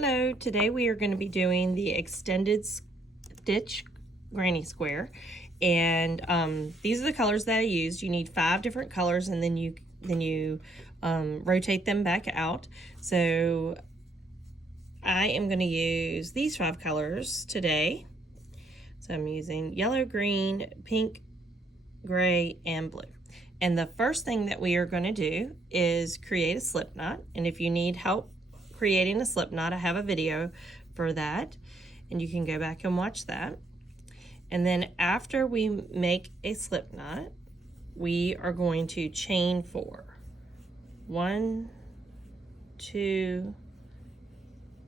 Hello, today we are going to be doing the extended stitch granny square, and these are the colors that I used. You need 5 different colors, and then you rotate them back out. So I am going to use these 5 colors today. So I'm using yellow, green, pink, gray, and blue. And the first thing that we are going to do is create a slip knot. And if you need help creating a slip knot, I have a video for that, and you can go back and watch that. And then after we make a slip knot, we are going to chain 4. 1, 2,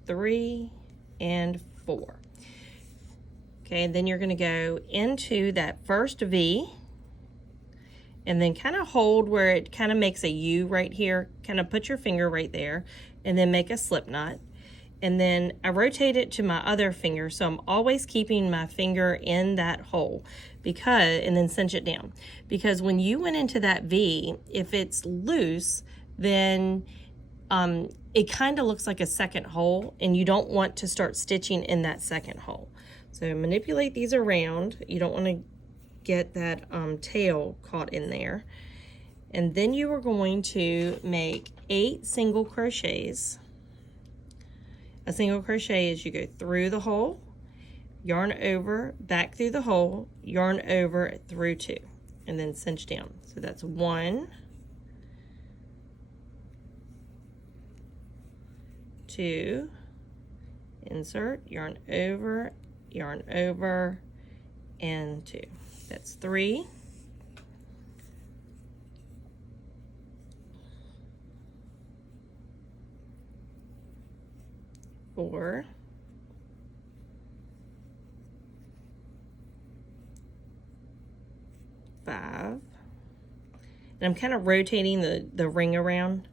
3, and 4. Okay, and then you're going to go into that first V, and then kind of hold where it kind of makes a U right here. Kind of put your finger right there, and then make a slip knot. And then I rotate it to my other finger, so I'm always keeping my finger in that hole, and then cinch it down. Because when you went into that V, if it's loose, then it kind of looks like a second hole, and you don't want to start stitching in that second hole. So manipulate these around. You don't want to get that tail caught in there. And then you are going to make 8 single crochets. A single crochet is you go through the hole, yarn over, back through the hole, yarn over through 2, and then cinch down. So that's 1, 2, insert, yarn over, and 2. That's 3, 4, 5, and I'm kind of rotating the ring around.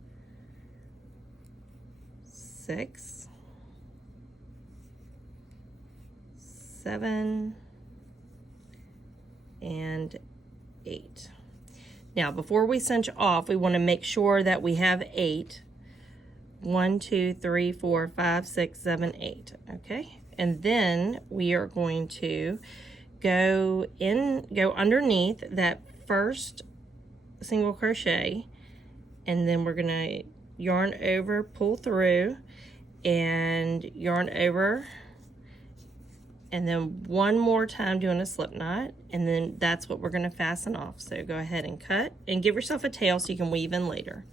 6, 7, and 8. Now, before we cinch off, we want to make sure that we have 8. 1, 2, 3, 4, 5, 6, 7, 8. Okay, and then we are going to go underneath that first single crochet, and then we're going to yarn over, pull through, and yarn over, and then one more time doing a slip knot, and then that's what we're going to fasten off. So go ahead and cut and give yourself a tail so you can weave in later.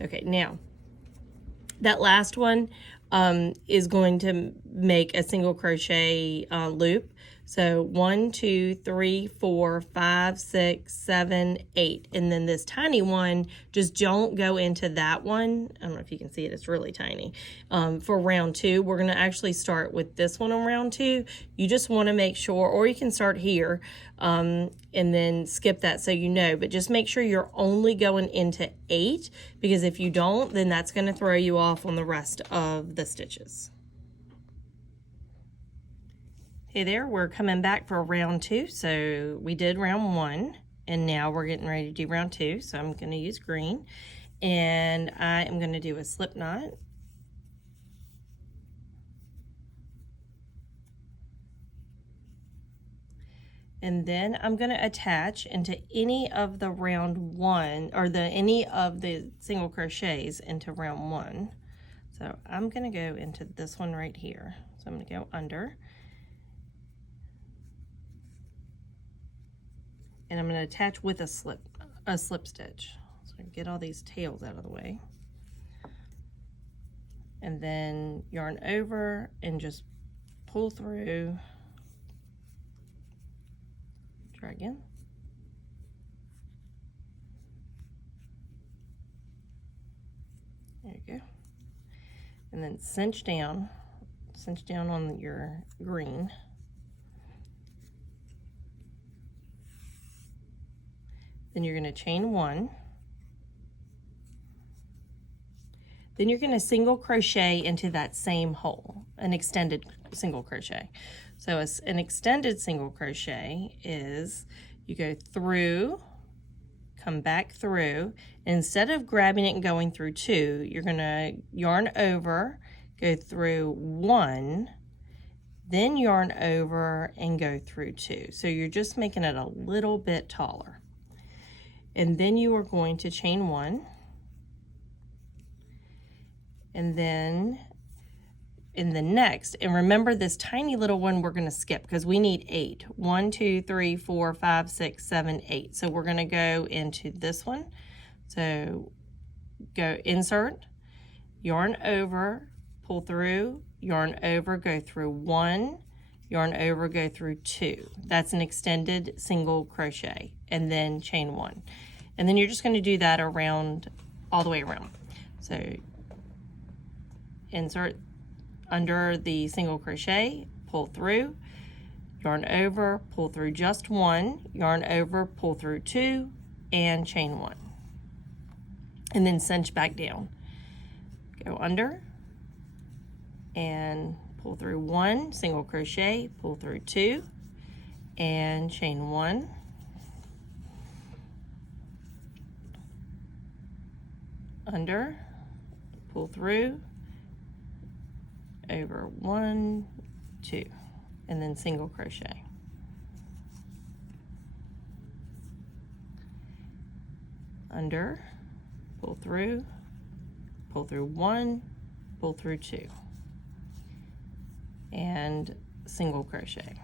Okay, now that last one is going to make a single crochet loop. So 1, 2, 3, 4, 5, 6, 7, 8. And then this tiny one, just don't go into that one. I don't know if you can see it, it's really tiny. For round 2, we're going to actually start with this one on round 2. You just want to make sure, or you can start here and then skip that so you know, but just make sure you're only going into 8, because if you don't, then that's going to throw you off on the rest of the stitches. Hey there, we're coming back for round 2. So we did round 1, and now we're getting ready to do round 2. So I'm going to use green, and I am going to do a slip knot. And then I'm going to attach into any of the round 1, or any of the single crochets into round 1. So I'm going to go into this one right here. So I'm going to go under. And I'm going to attach with a slip stitch. So get all these tails out of the way. And then yarn over and just pull through. Try again. There you go. And then cinch down on your green. Then you're going to chain 1. Then you're going to single crochet into that same hole, an extended single crochet. So an extended single crochet is you go through, come back through. Instead of grabbing it and going through 2, you're going to yarn over, go through 1, then yarn over and go through 2. So you're just making it a little bit taller. And then you are going to chain 1, and then in the next, and remember this tiny little one we're going to skip because we need 8. 1, 2, 3, 4, 5, 6, 7, 8. So we're going to go into this one. So go insert, yarn over, pull through, yarn over, go through 1, yarn over, go through 2. That's an extended single crochet, and then chain 1. And then you're just going to do that around, all the way around. So insert under the single crochet, pull through, yarn over, pull through just 1, yarn over, pull through 2, and chain 1. And then cinch back down. Go under and pull through 1, single crochet, pull through 2, and chain 1. Under, pull through, over 1, 2, and then single crochet. Under, pull through 1, pull through 2, and single crochet.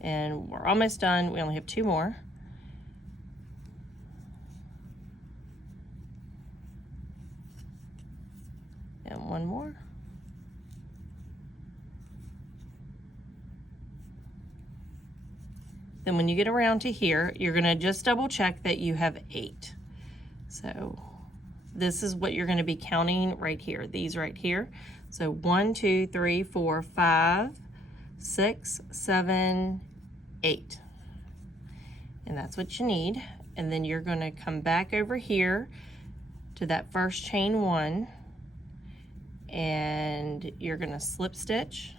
And we're almost done. We only have 2 more. And 1 more. Then when you get around to here, you're going to just double check that you have 8. So this is what you're going to be counting right here, these right here. So 1, 2, 3, 4, 5, 6, 7, 8. And that's what you need. And then you're going to come back over here to that first chain 1, and you're going to slip stitch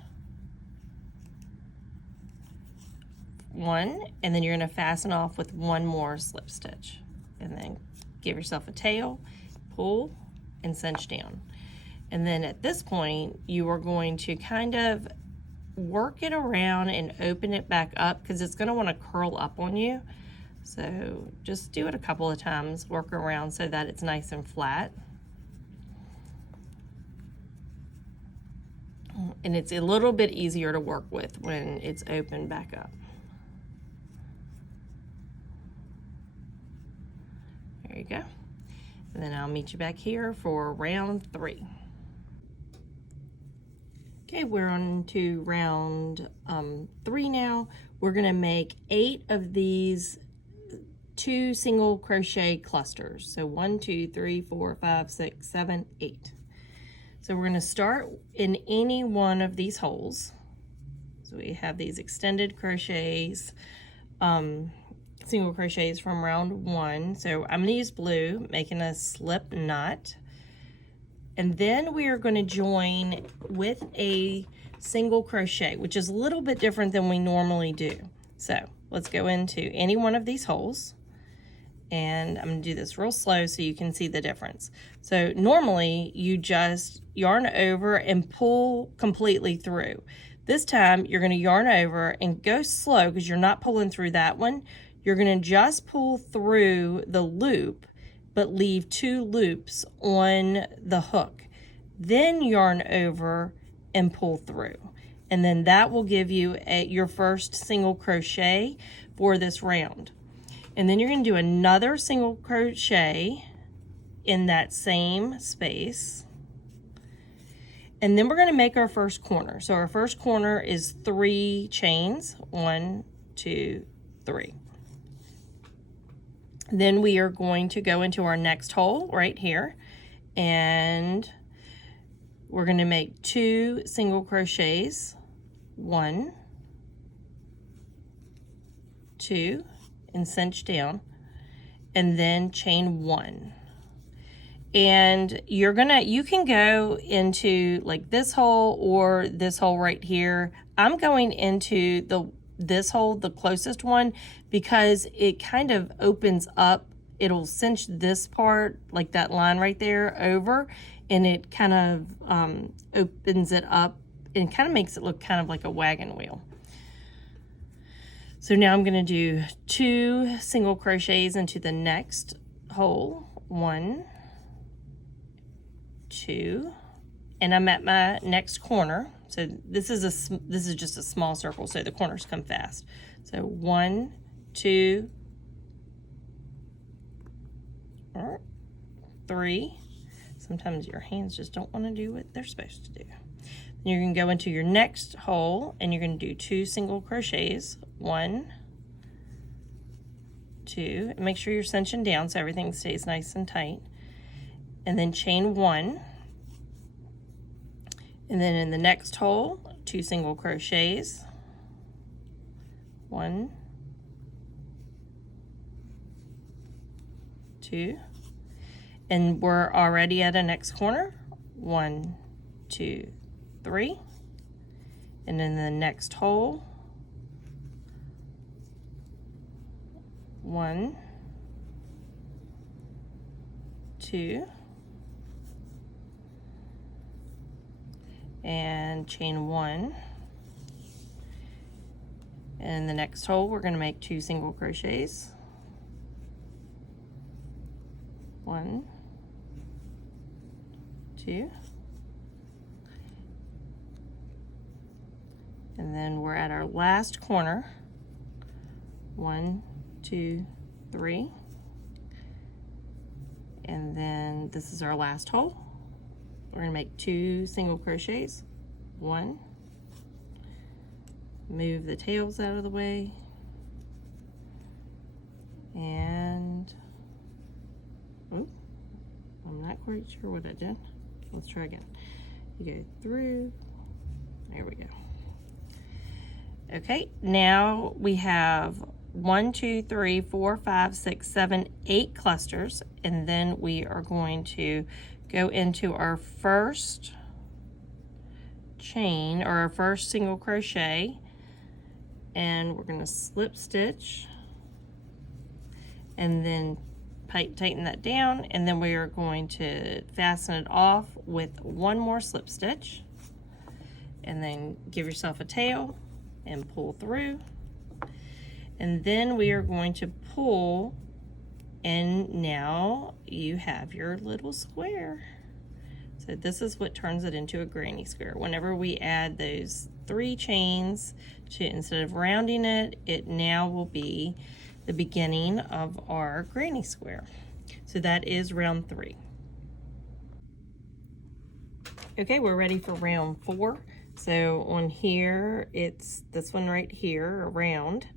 1, and then you're going to fasten off with 1 more slip stitch, and then give yourself a tail, pull, and cinch down. And then at this point you are going to kind of work it around and open it back up because it's going to want to curl up on you. So just do it a couple of times, work around so that it's nice and flat. And it's a little bit easier to work with when it's open back up. There you go. And then I'll meet you back here for round 3. Okay, we're on to round 3 now. We're going to make 8 of these 2 single crochet clusters. So 1, 2, 3, 4, 5, 6, 7, 8. So we're going to start in any one of these holes. So we have these extended crochets, single crochets from round 1. So I'm going to use blue, making a slip knot. And then we are going to join with a single crochet, which is a little bit different than we normally do. So let's go into any one of these holes. And I'm going to do this real slow so you can see the difference. So normally you just yarn over and pull completely through. This time you're going to yarn over and go slow because you're not pulling through that one. You're going to just pull through the loop, but leave 2 loops on the hook. Then yarn over and pull through. And then that will give you your first single crochet for this round. And then you're going to do another single crochet in that same space. And then we're going to make our first corner. So our first corner is 3 chains. 1, 2, 3. Then we are going to go into our next hole right here, and we're going to make 2 single crochets. 1, 2, and cinch down, and then chain 1. And you can go into like this hole or this hole right here. I'm going into this hole, the closest one, because it kind of opens up it'll cinch this part, like that line right there, over, and it kind of opens it up and kind of makes it look kind of like a wagon wheel. So now I'm going to do 2 single crochets into the next hole. 1, 2, and I'm at my next corner. So this is just a small circle, so the corners come fast. So 1, 2, 3. Sometimes your hands just don't want to do what they're supposed to do. Then you're going to go into your next hole and you're going to do 2 single crochets. 1, 2, and make sure you're cinching down so everything stays nice and tight. And then chain 1. And then in the next hole, 2 single crochets. 1, 2, and we're already at a next corner. 1, 2, 3, and in the next hole, 1, 2, and chain 1. And in the next hole, we're going to make 2 single crochets. 1, 2, and then we're at our last corner. 1, 2, 3, and then this is our last hole. We're going to make 2 single crochets. 1, move the tails out of the way, and I'm not quite sure what I did. Let's try again. You go through, there we go. Okay, now we have 1, 2, 3, 4, 5, 6, 7, 8 clusters, and then we are going to go into our first chain, or our first single crochet, and we're going to slip stitch and then tighten that down, and then we are going to fasten it off with 1 more slip stitch, and then give yourself a tail and pull through, and then we are going to pull, and now you have your little square. So this is what turns it into a granny square. Whenever we add those 3 chains to, instead of rounding it, it now will be the beginning of our granny square. So that is round 3. Okay, we're ready for round 4. So on here, it's this one right here, a round.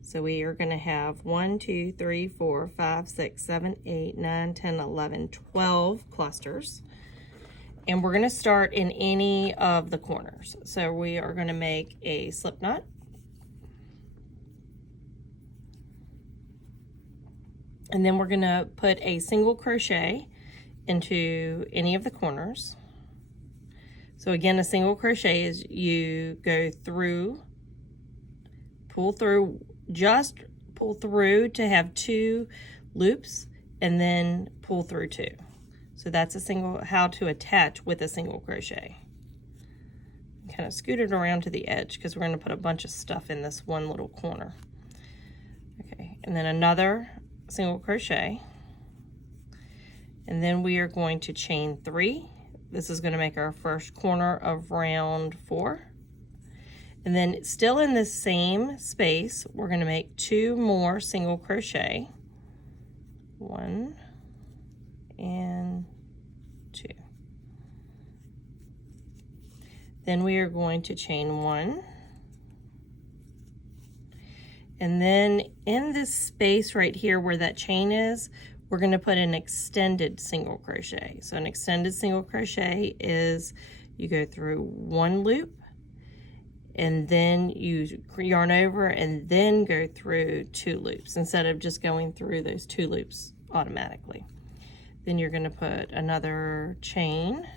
So we are going to have 1, 2, 3, 4, 5, 6, 7, 8, 9, 10, 11, 12 clusters. And we're going to start in any of the corners. So we are going to make a slip knot. And then we're going to put a single crochet into any of the corners. So again, a single crochet is you go through, pull through, just pull through to have 2 loops, and then pull through 2. So that's a single, how to attach with a single crochet. Kind of scoot it around to the edge because we're going to put a bunch of stuff in this one little corner. Okay, and then another single crochet, and then we are going to chain 3. This is going to make our first corner of round 4, and then still in this same space we're going to make 2 more single crochet, 1 and 2. Then we are going to chain 1, and then in this space right here where that chain is, we're going to put an extended single crochet. So an extended single crochet is you go through 1 loop, and then you yarn over and then go through 2 loops instead of just going through those 2 loops automatically. Then you're going to put another chain,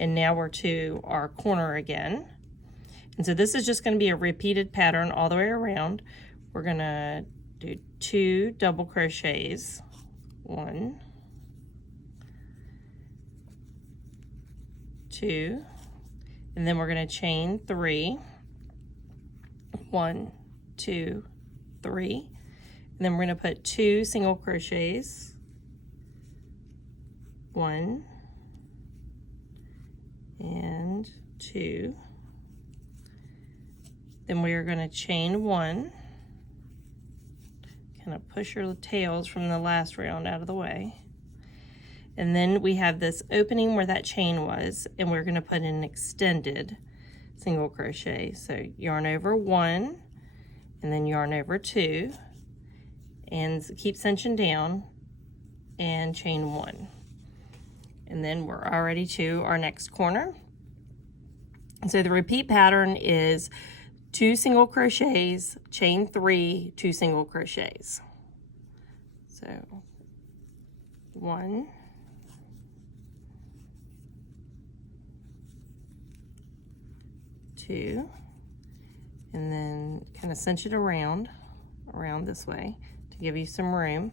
and now we're to our corner again. And so this is just going to be a repeated pattern all the way around. We're going to do 2 double crochets, 1, 2, and then we're going to chain 3, 1, 2, 3, and then we're going to put 2 single crochets, 1 and 2, then we are going to chain 1, kind of push your tails from the last round out of the way. And then we have this opening where that chain was, and we're going to put an extended single crochet. So yarn over 1, and then yarn over 2, and keep cinching down, and chain 1. And then we're already to our next corner. So the repeat pattern is 2 single crochets, chain 3, 2 single crochets. So 1, 2, and then kind of cinch it around this way to give you some room,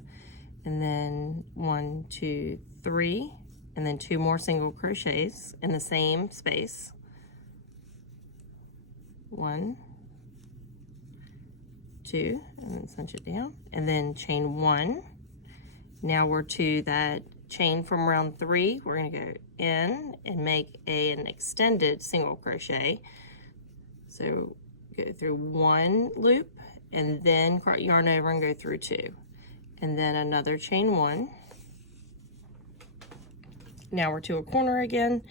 and then 1, 2, 3, and then 2 more single crochets in the same space. 1, 2, and then cinch it down, and then chain 1. Now we're to that chain from round 3. We're going to go in and make an extended single crochet. So go through 1 loop, and then yarn over and go through 2, and then another chain 1. Now we're to a corner again,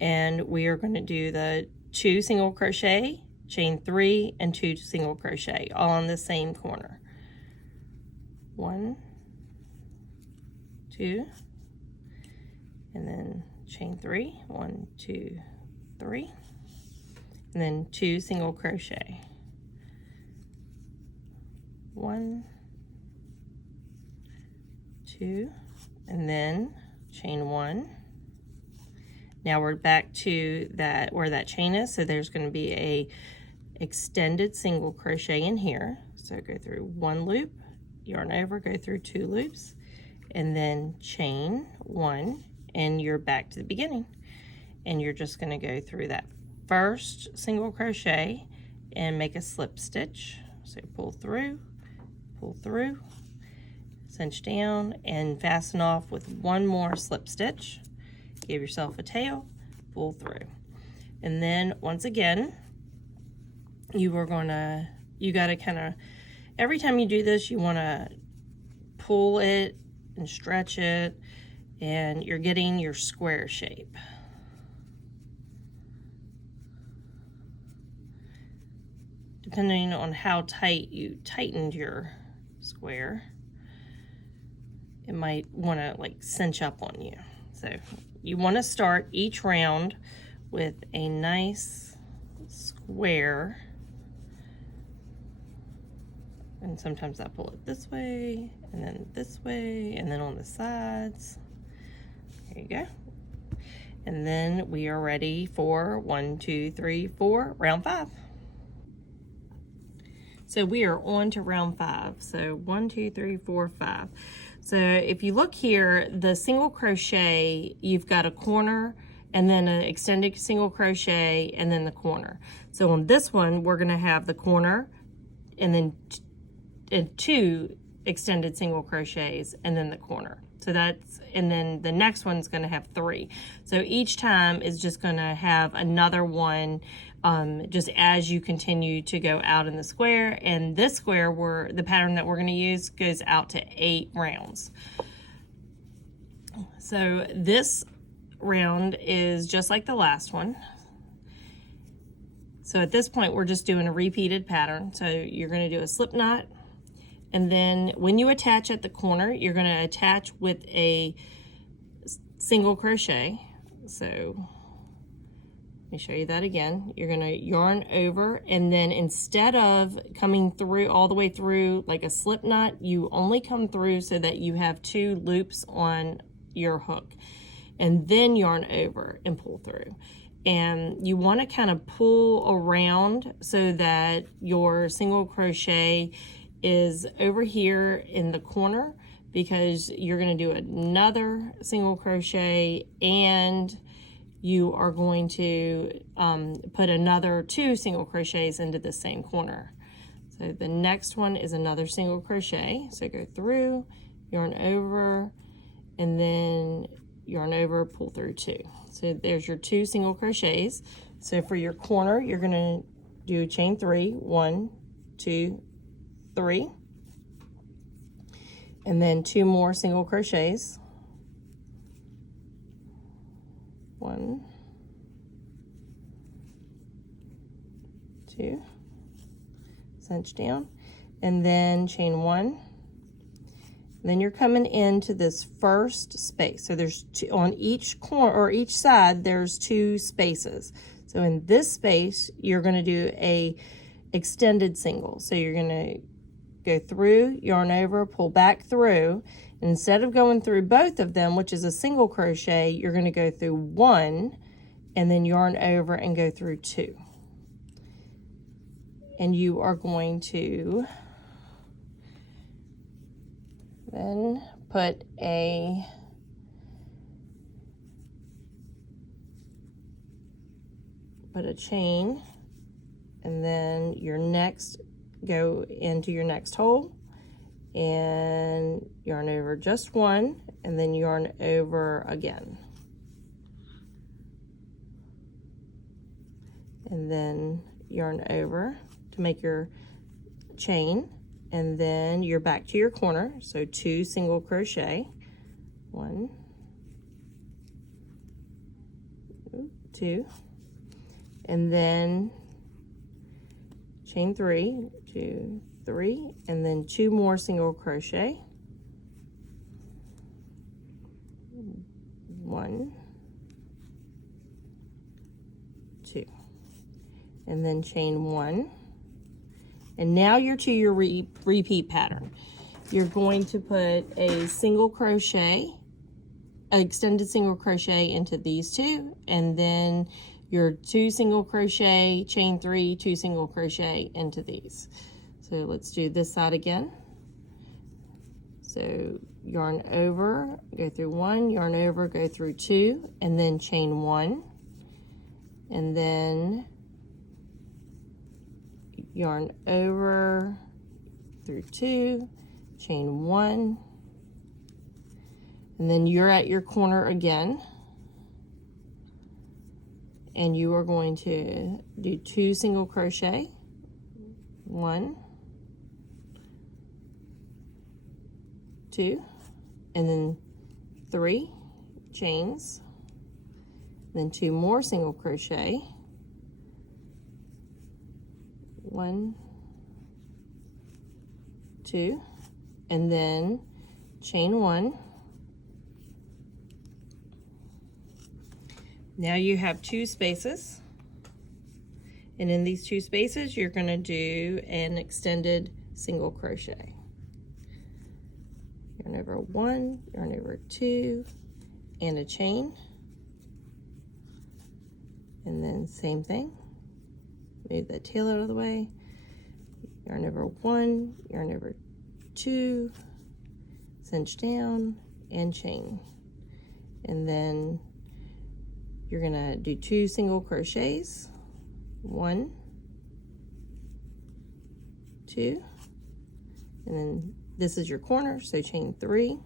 and we are going to do the 2 single crochet, chain 3, and 2 single crochet, all in the same corner. 1, 2, and then chain 3, 1, 2, 3, and then 2 single crochet. 1, 2, and then chain 1. Now we're back to that where that chain is, so there's going to be a extended single crochet in here. So go through 1 loop, yarn over, go through 2 loops, and then chain 1, and you're back to the beginning. And you're just going to go through that first single crochet and make a slip stitch. So pull through, cinch down, and fasten off with 1 more slip stitch. Give yourself a tail, pull through. And then once again, you gotta kind of, every time you do this, you want to pull it and stretch it, and you're getting your square shape. Depending on how tight you tightened your square, it might want to like cinch up on you. So you want to start each round with a nice square, and sometimes I pull it this way and then this way and then on the sides. There you go. And then we are ready for 1, 2, 3, 4, round 5. So we are on to round 5. So 1, 2, 3, 4, 5. So if you look here, the single crochet, you've got a corner and then an extended single crochet and then the corner. So on this one, we're going to have the corner and then 2 extended single crochets and then the corner. So that's, and then the next one's going to have 3. So each time is just going to have another one just as you continue to go out in the square. And this square, the pattern that we're going to use goes out to 8 rounds. So this round is just like the last one. So at this point, we're just doing a repeated pattern. So you're going to do a slip knot, and then when you attach at the corner, you're going to attach with a single crochet. So let me show you that again. You're going to yarn over, and then instead of coming through all the way through like a slip knot, you only come through so that you have 2 loops on your hook, and then yarn over and pull through. And you want to kind of pull around so that your single crochet is over here in the corner, because you're going to do another single crochet, and you are going to put another 2 single crochets into the same corner. So the next one is another single crochet. So go through, yarn over, and then yarn over, pull through 2. So there's your 2 single crochets. So for your corner, you're going to do chain 3, 1, 2, 3, and then 2 more single crochets. 1, 2, cinch down, and then chain 1. Then you're coming into this first space. So there's 2 on each corner, or each side, there's 2 spaces. So in this space, you're going to do a extended single. So you're going to go through, yarn over, pull back through. And instead of going through both of them, which is a single crochet, you're going to go through 1 and then yarn over and go through 2. And you are going to then put a chain, and then your next, go into your next hole and yarn over just 1, and then yarn over again, and then yarn over to make your chain, and then you're back to your corner. So 2 single crochet, 1, 2, and then chain 3, 2, 3, and then 2 more single crochet, 1, 2, and then chain 1. And now you're to your repeat pattern. You're going to put a single crochet, an extended single crochet into these 2, and then your 2 single crochet, chain 3, 2 single crochet into these. So let's do this side again. So yarn over, go through 1, yarn over, go through 2, and then chain 1, and then yarn over through 2, chain 1, and then you're at your corner again, and you are going to do 2 single crochet, 1, 2, and then 3 chains, then 2 more single crochet, 1, 2, and then chain 1. Now you have 2 spaces, and in these 2 spaces you're going to do an extended single crochet. Yarn over 1, yarn over 2, and a chain, and then same thing. Move that tail out of the way, yarn over 1, yarn over 2, cinch down, and chain. And then you're gonna do 2 single crochets, 1, 2, and then this is your corner, so chain 3,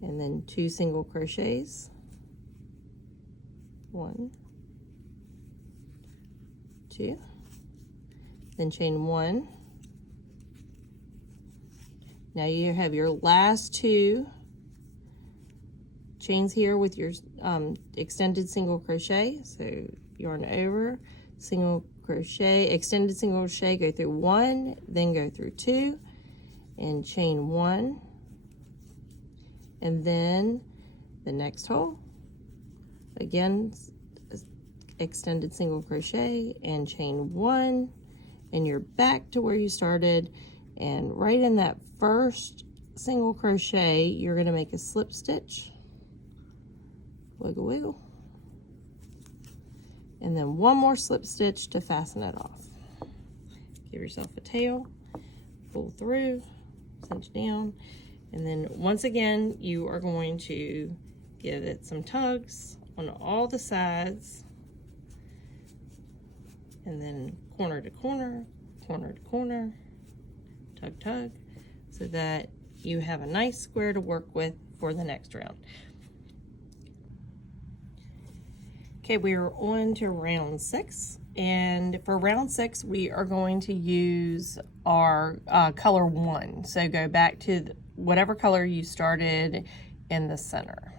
and then 2 single crochets, 1, 2, then chain 1. Now you have your last 2 chains here with your extended single crochet. So yarn over, single crochet, extended single crochet, go through 1, then go through 2, and chain 1, and then the next hole, again extended single crochet and chain 1, and you're back to where you started. And right in that first single crochet, you're going to make a slip stitch, wiggle wiggle, and then 1 more slip stitch to fasten it off. Give yourself a tail, pull through, cinch down, and then once again you are going to give it some tugs on all the sides, and then corner to corner, corner to corner, tug tug, so that you have a nice square to work with for the next round. Okay, we are on to round 6, and for round 6 we are going to use our color 1. So go back to whatever color you started in the center.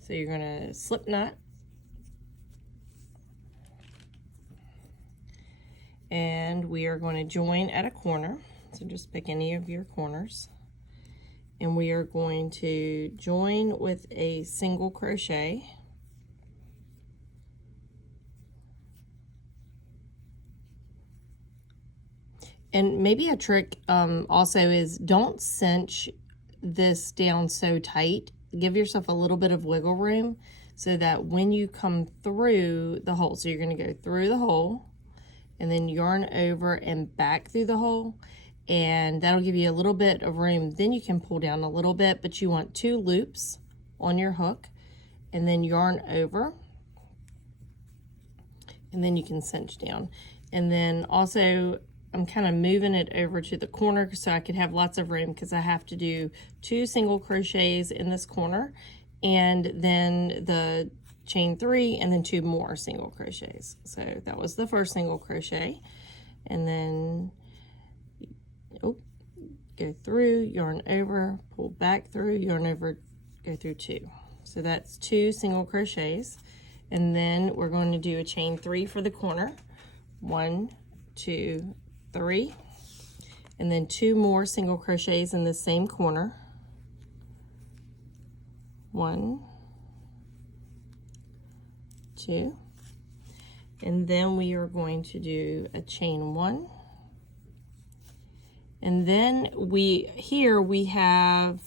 So you're going to slip knot, and we are going to join at a corner. So just pick any of your corners, and we are going to join with a single crochet, and maybe a trick also is don't cinch this down so tight. Give yourself a little bit of wiggle room so that when you come through the hole, so you're going to go through the hole and then yarn over and back through the hole, and that'll give you a little bit of room. Then you can pull down a little bit, but you want 2 loops on your hook, and then yarn over, and then you can cinch down. And then also I'm kind of moving it over to the corner so I could have lots of room, because I have to do 2 single crochets in this corner, and then the chain 3, and then 2 more single crochets. So that was the first single crochet, and then go through, yarn over, pull back through, yarn over, go through 2. So that's 2 single crochets, and then we're going to do a chain 3 for the corner. 1, 2, 3, and then 2 more single crochets in the same corner. 1, 2, and then we are going to do a chain 1, and then we have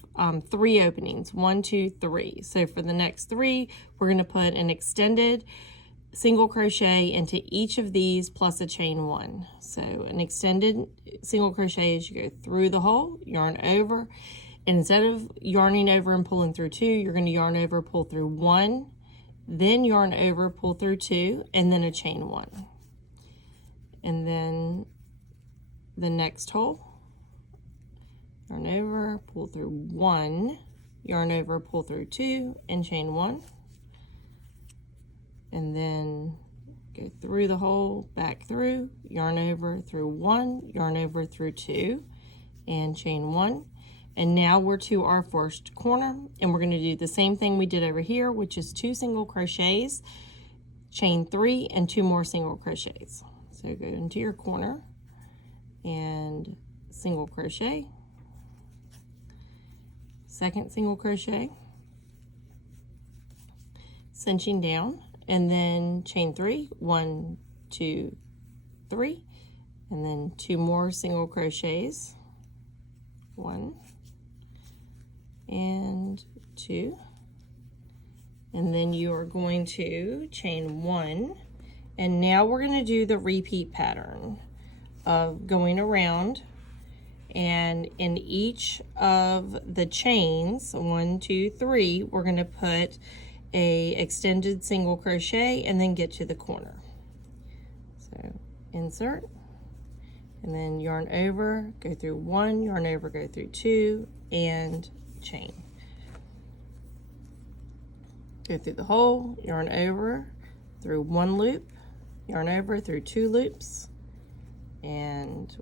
3 openings, 1, 2, 3. So for the next 3 we're going to put an extended single crochet into each of these plus a chain 1. So an extended single crochet is you go through the hole, yarn over, and instead of yarning over and pulling through 2, you're going to yarn over, pull through 1, then yarn over, pull through 2, and then a chain 1. And then the next hole, yarn over, pull through 1, yarn over, pull through 2, and chain 1. And then go through the hole, back through, yarn over through 1, yarn over through 2, and chain 1. And now we're to our first corner, and we're going to do the same thing we did over here, which is 2 single crochets, chain 3, and 2 more single crochets. So go into your corner and single crochet, second single crochet, cinching down, and then chain 3, 1, 2, 3, and then 2 more single crochets, 1 and 2, and then you are going to chain 1, and now we're going to do the repeat pattern of going around, and in each of the chains, 1, 2, 3, we're going to put a extended single crochet and then get to the corner. So insert, and then yarn over, go through 1, yarn over, go through 2, and chain. Go through the hole, yarn over through 1 loop, yarn over through 2 loops, and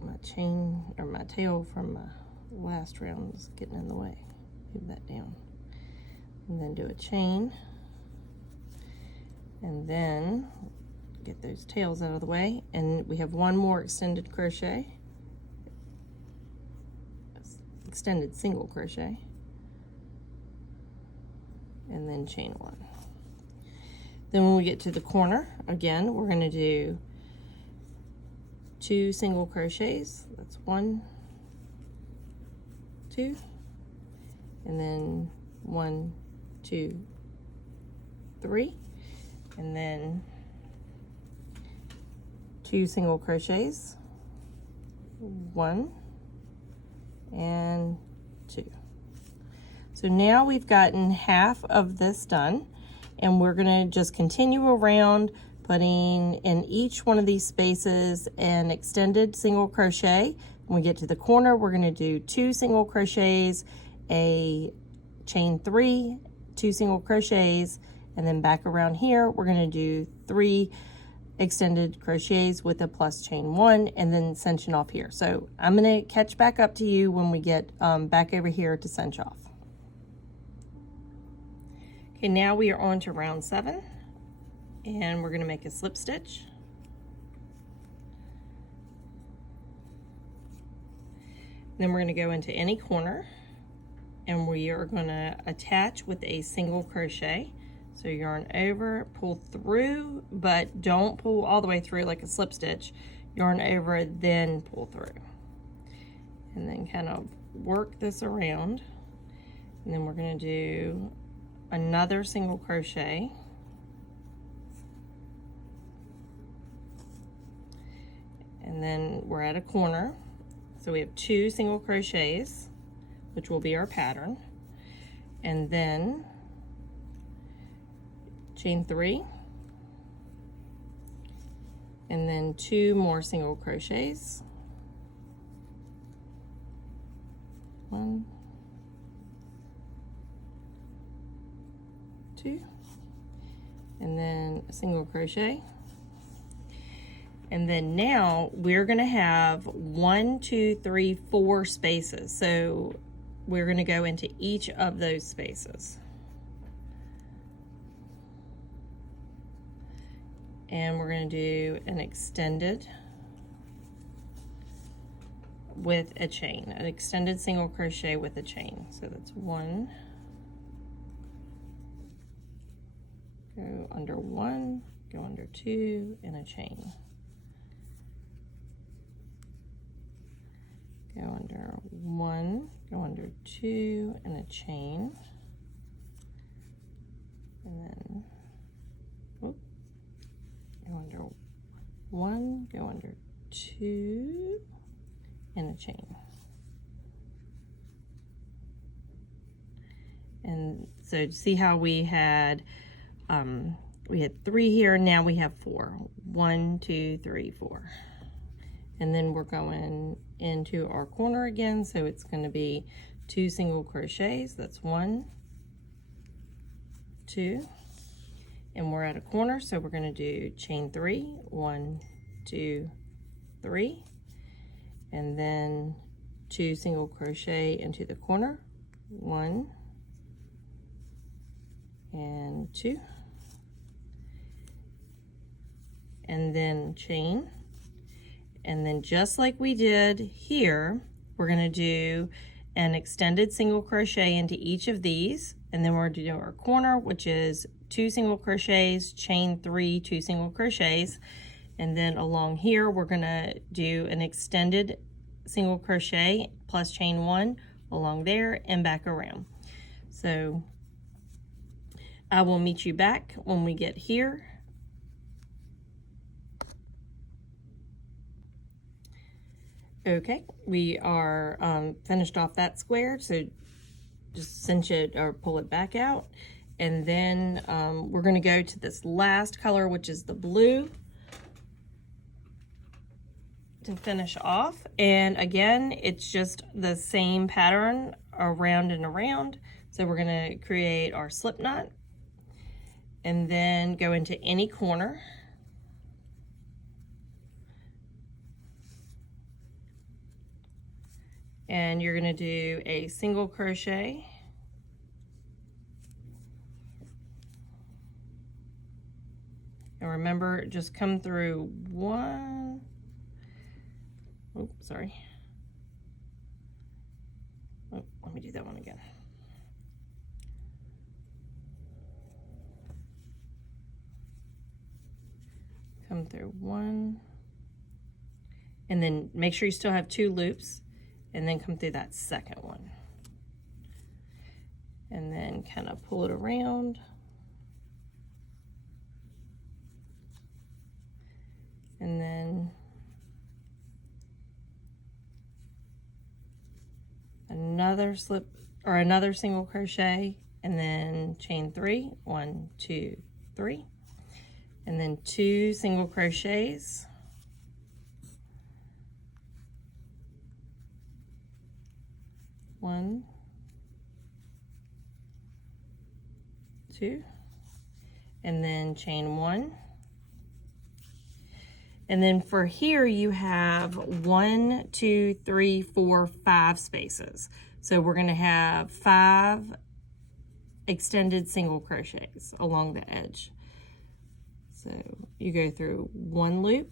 my chain, or my tail from my last round is getting in the way. Move that down. And then do a chain, and then get those tails out of the way, and we have 1 more extended crochet, extended single crochet, and then chain 1. Then when we get to the corner, again, we're going to do 2 single crochets. That's 1, 2, and then 1, 2, 3, and then 2 single crochets, 1 and 2. So now we've gotten half of this done, and we're going to just continue around, putting in each one of these spaces an extended single crochet. When we get to the corner, we're going to do 2 single crochets, a chain 3, 2 single crochets, and then back around here we're going to do 3 extended crochets with a plus chain 1, and then cinching off here. So I'm going to catch back up to you when we get back over here to cinch off. Okay, now we are on to round 7, and we're going to make a slip stitch. Then we're going to go into any corner, and we are going to attach with a single crochet. So yarn over, pull through, but don't pull all the way through like a slip stitch. Yarn over, then pull through. And then kind of work this around. And then we're going to do another single crochet. And then we're at a corner. So we have 2 single crochets, which will be our pattern. And then chain 3, and then 2 more single crochets, 1, 2, and then a single crochet. And then now we're going to have 1, 2, 3, 4 spaces. So we're going to go into each of those spaces. And we're going to do an extended with a chain, an extended single crochet with a chain. So that's 1, go under 1, go under 2, and a chain. Go under 1, go under 2, and a chain. And then go under 1, go under 2, and a chain. And so see how we had 3 here, now we have 4. 1, 2, 3, 4. And then we're going into our corner again, so it's going to be 2 single crochets. That's 1, 2. And we're at a corner, so we're going to do chain 3, 1, 2, 3, and then 2 single crochet into the corner, 1 and 2, and then chain. And then just like we did here, we're going to do an extended single crochet into each of these, and then we're going to do our corner, which is 2 single crochets, chain 3, 2 single crochets, and then along here we're going to do an extended single crochet plus chain 1 along there and back around. So I will meet you back when we get here. Okay, we are finished off that square, so just cinch it or pull it back out. And then we're going to go to this last color, which is the blue, to finish off. And again, it's just the same pattern around and around. So we're going to create our slip knot and then go into any corner. And you're going to do a single crochet, and remember, just come through 1, oh, sorry, oh, let me do that one again. Come through 1, and then make sure you still have 2 loops, and then come through that second one, and then kind of pull it around. and then another slip or another single crochet, and then chain 3, 1, 2, 3, and then 2 single crochets, 1, 2, and then chain 1. And then for here you have 1, 2, 3, 4, 5 spaces. So we're going to have 5 extended single crochets along the edge. So you go through 1 loop,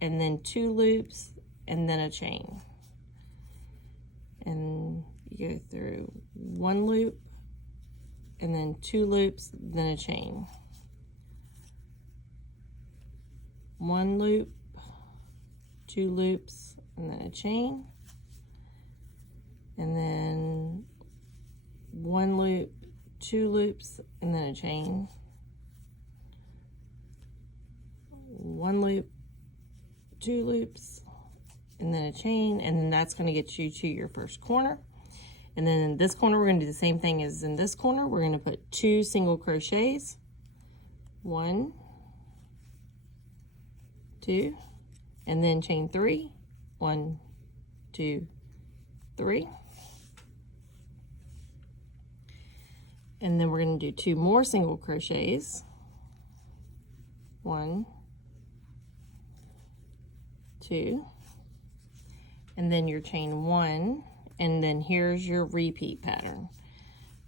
and then 2 loops, and then a chain. And you go through 1 loop, and then 2 loops, then a chain. 1 loop, 2 loops, and then a chain, and then 1 loop, 2 loops, and then a chain, 1 loop, 2 loops, and then a chain, and then that's going to get you to your first corner. And then in this corner, we're going to do the same thing as in this corner. We're going to put 2 single crochets, 1, 2, and then chain 3, 1, 2, 3. And then we're going to do 2 more single crochets, 1, 2, and then your chain 1, and then here's your repeat pattern.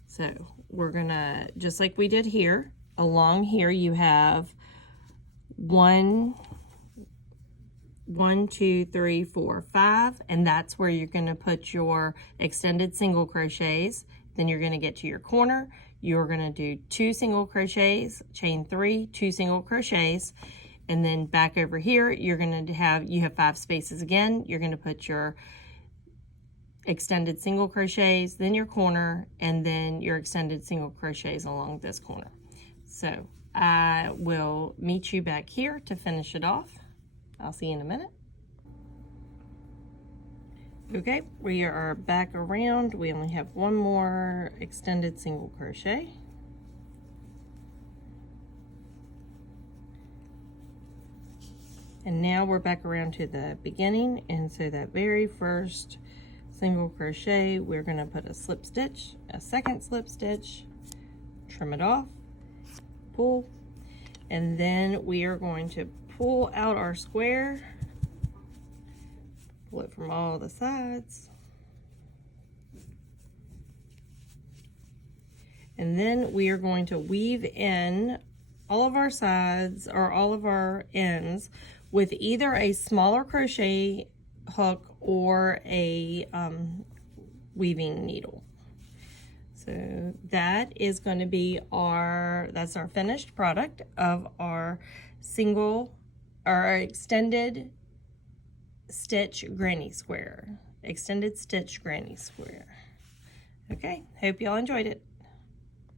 So we're gonna, just like we did here, along here you have 1, 2, 3, 4, 5, and that's where you're going to put your extended single crochets. Then you're going to get to your corner. You're going to do 2 single crochets, chain 3, 2 single crochets, and then back over here you're going to have 5 spaces again. You're going to put your extended single crochets, then your corner, and then your extended single crochets along this corner. So I will meet you back here to finish it off. I'll see you in a minute. Okay, we are back around. We only have 1 more extended single crochet. And now we're back around to the beginning, and so that very first single crochet, we're going to put a slip stitch, a second slip stitch, trim it off, pull, and then we are going to pull out our square, pull it from all the sides, and then we are going to weave in all of our sides or all of our ends with either a smaller crochet hook or a weaving needle. So that is going to be that's our finished product of our extended stitch granny square. Extended stitch granny square. Okay, hope y'all enjoyed it.